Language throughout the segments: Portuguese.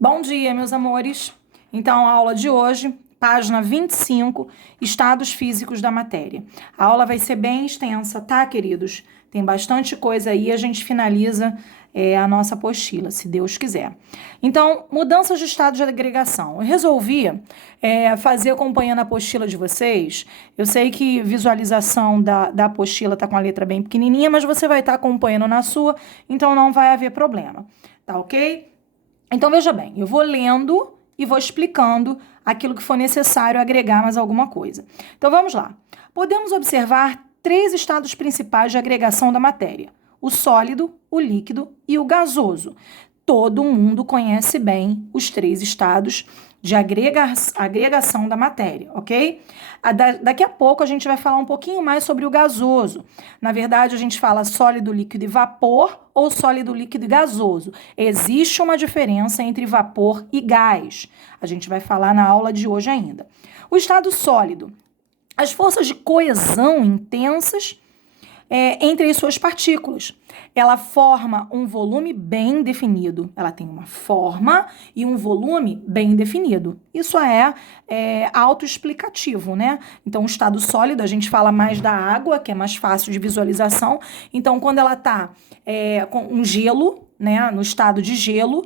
Bom dia, meus amores. Então, a aula de hoje, página 25, estados físicos da matéria. A aula vai ser bem extensa, tá, queridos? Tem bastante coisa aí, a gente finaliza a nossa apostila, se Deus quiser. Então, mudanças de estado de agregação. Eu resolvi fazer acompanhando a apostila de vocês. Eu sei que visualização da apostila tá com a letra bem pequenininha, mas você vai estar acompanhando na sua, então não vai haver problema, tá ok? Então, veja bem, eu vou lendo e vou explicando aquilo que for necessário agregar mais alguma coisa. Então, vamos lá. Podemos observar três estados principais de agregação da matéria: o sólido, o líquido e o gasoso. Todo mundo conhece bem os três estados de agregação da matéria, ok? Daqui a pouco a gente vai falar um pouquinho mais sobre o gasoso. Na verdade, a gente fala sólido, líquido e vapor ou sólido, líquido e gasoso. Existe uma diferença entre vapor e gás. A gente vai falar na aula de hoje ainda. O estado sólido. As forças de coesão intensas entre as suas partículas. Ela forma um volume bem definido. Ela tem uma forma e um volume bem definido. Isso é autoexplicativo, né? Então, o estado sólido, a gente fala mais da água, que é mais fácil de visualização. Então, quando ela está com um gelo, né, no estado de gelo,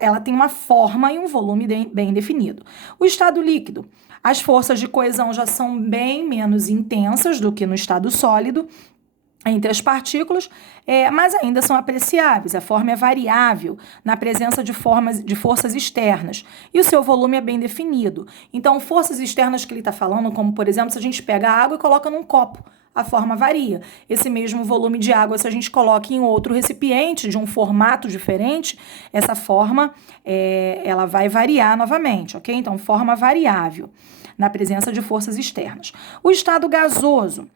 ela tem uma forma e um volume bem definido. O estado líquido. As forças de coesão já são bem menos intensas do que no estado sólido entre as partículas, mas ainda são apreciáveis. A forma é variável na presença de forças externas e o seu volume é bem definido. Então, forças externas que ele está falando, como por exemplo, se a gente pega a água e coloca num copo, a forma varia. Esse mesmo volume de água, se a gente coloca em outro recipiente de um formato diferente, essa forma ela vai variar novamente, ok? Então, forma variável na presença de forças externas. O estado gasoso.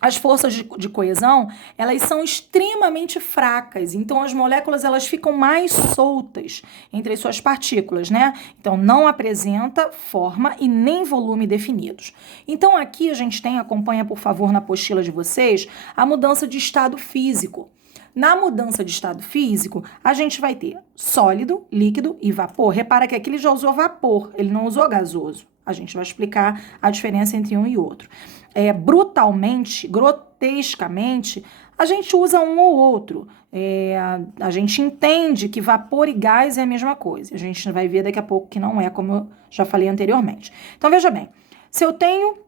As forças de coesão, elas são extremamente fracas, então as moléculas elas ficam mais soltas entre as suas partículas, né? Então não apresenta forma e nem volume definidos. Então aqui a gente acompanha por favor na apostila de vocês, a mudança de estado físico. Na mudança de estado físico, a gente vai ter sólido, líquido e vapor. Repara que aqui ele já usou vapor, ele não usou gasoso. A gente vai explicar a diferença entre um e outro. Brutalmente, grotescamente, a gente usa um ou outro. A gente entende que vapor e gás é a mesma coisa. A gente vai ver daqui a pouco que não é, como eu já falei anteriormente. Então, veja bem, se eu tenho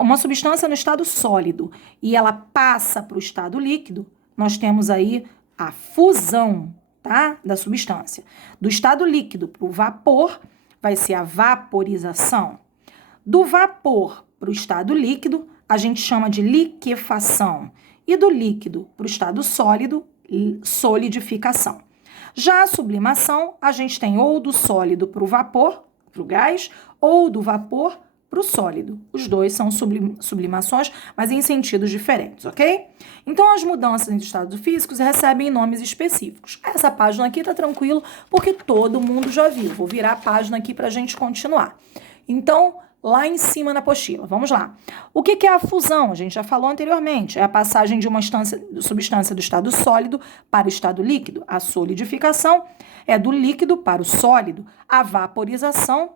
uma substância no estado sólido e ela passa para o estado líquido, nós temos aí a fusão, tá, da substância. Do estado líquido para o vapor, vai ser a vaporização. Do vapor para o estado líquido, a gente chama de liquefação. E do líquido para o estado sólido, solidificação. Já a sublimação, a gente tem ou do sólido para o vapor, para o gás, ou do vapor para o sólido. Os dois são sublimações, mas em sentidos diferentes, ok? Então, as mudanças entre estados físicos recebem nomes específicos. Essa página aqui tá tranquilo, porque todo mundo já viu. Vou virar a página aqui para a gente continuar. Então, lá em cima na apostila, vamos lá. O que é a fusão? A gente já falou anteriormente. É a passagem de uma substância do estado sólido para o estado líquido. A solidificação é do líquido para o sólido. A vaporização,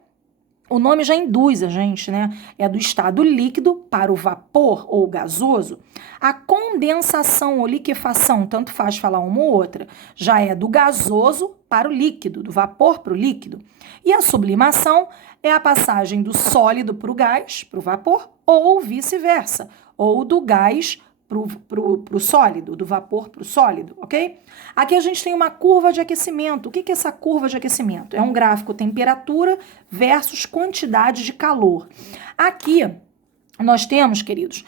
o nome já induz a gente, né? É do estado líquido para o vapor ou gasoso. A condensação ou liquefação, tanto faz falar uma ou outra, já é do gasoso para o líquido, do vapor para o líquido. E a sublimação é a passagem do sólido para o gás, para o vapor, ou vice-versa, ou do gás para o sólido, do vapor para o sólido, ok? Aqui a gente tem uma curva de aquecimento. O que é essa curva de aquecimento? É um gráfico temperatura versus quantidade de calor. Aqui nós temos, queridos,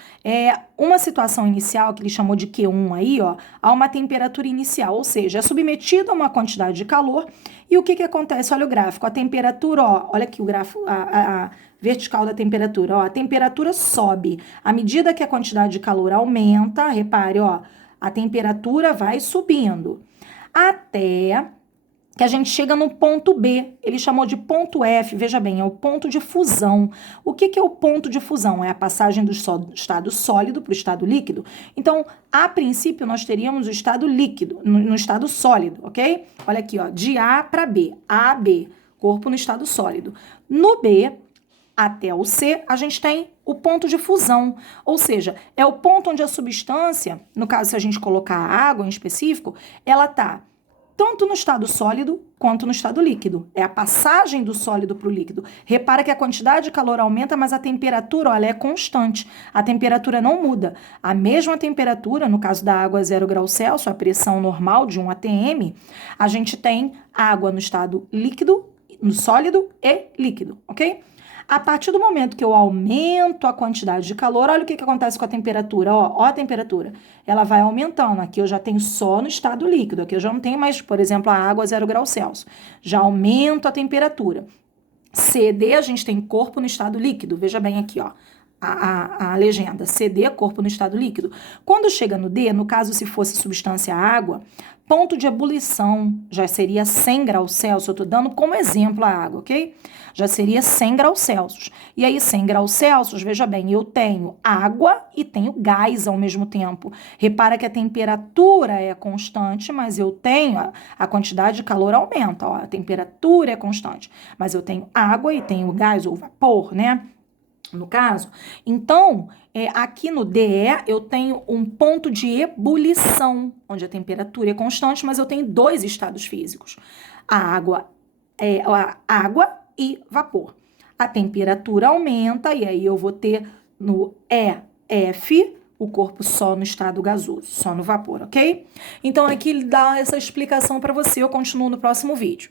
uma situação inicial que ele chamou de Q1 aí, ó, a uma temperatura inicial, ou seja, é submetido a uma quantidade de calor. E o que acontece? Olha o gráfico, a temperatura, ó, olha aqui o gráfico, a vertical da temperatura, ó, a temperatura sobe. À medida que a quantidade de calor aumenta, repare, ó, a temperatura vai subindo. Até que a gente chega no ponto B. Ele chamou de ponto F, veja bem, é o ponto de fusão. O que é o ponto de fusão? É a passagem do estado sólido para o estado líquido. Então, a princípio, nós teríamos o estado líquido, no estado sólido, ok? Olha aqui, ó, de A para B, A, B, corpo no estado sólido. No B, até o C, a gente tem o ponto de fusão, ou seja, é o ponto onde a substância, no caso se a gente colocar a água em específico, ela está tanto no estado sólido quanto no estado líquido. É a passagem do sólido para o líquido. Repara que a quantidade de calor aumenta, mas a temperatura, ela é constante. A temperatura não muda. A mesma temperatura, no caso da água 0 graus Celsius, a pressão normal de 1 atm, a gente tem água no estado líquido, no sólido e líquido, ok? A partir do momento que eu aumento a quantidade de calor, olha o que acontece com a temperatura, ó a temperatura. Ela vai aumentando. Aqui eu já tenho só no estado líquido, aqui eu já não tenho mais, por exemplo, a água 0 graus Celsius. Já aumento a temperatura. CD, a gente tem corpo no estado líquido. Veja bem aqui, ó. A legenda, CD, corpo no estado líquido. Quando chega no D, no caso se fosse substância água, ponto de ebulição já seria 100 graus Celsius, eu estou dando como exemplo a água, ok? Já seria 100 graus Celsius. E aí 100 graus Celsius, veja bem, eu tenho água e tenho gás ao mesmo tempo. Repara que a temperatura é constante, mas eu tenho, a quantidade de calor aumenta, ó, a temperatura é constante, mas eu tenho água e tenho gás ou vapor, né? No caso, então, aqui no DE eu tenho um ponto de ebulição, onde a temperatura é constante, mas eu tenho dois estados físicos, a água e vapor. A temperatura aumenta e aí eu vou ter no EF o corpo só no estado gasoso, só no vapor, ok? Então aqui ele dá essa explicação para você, eu continuo no próximo vídeo.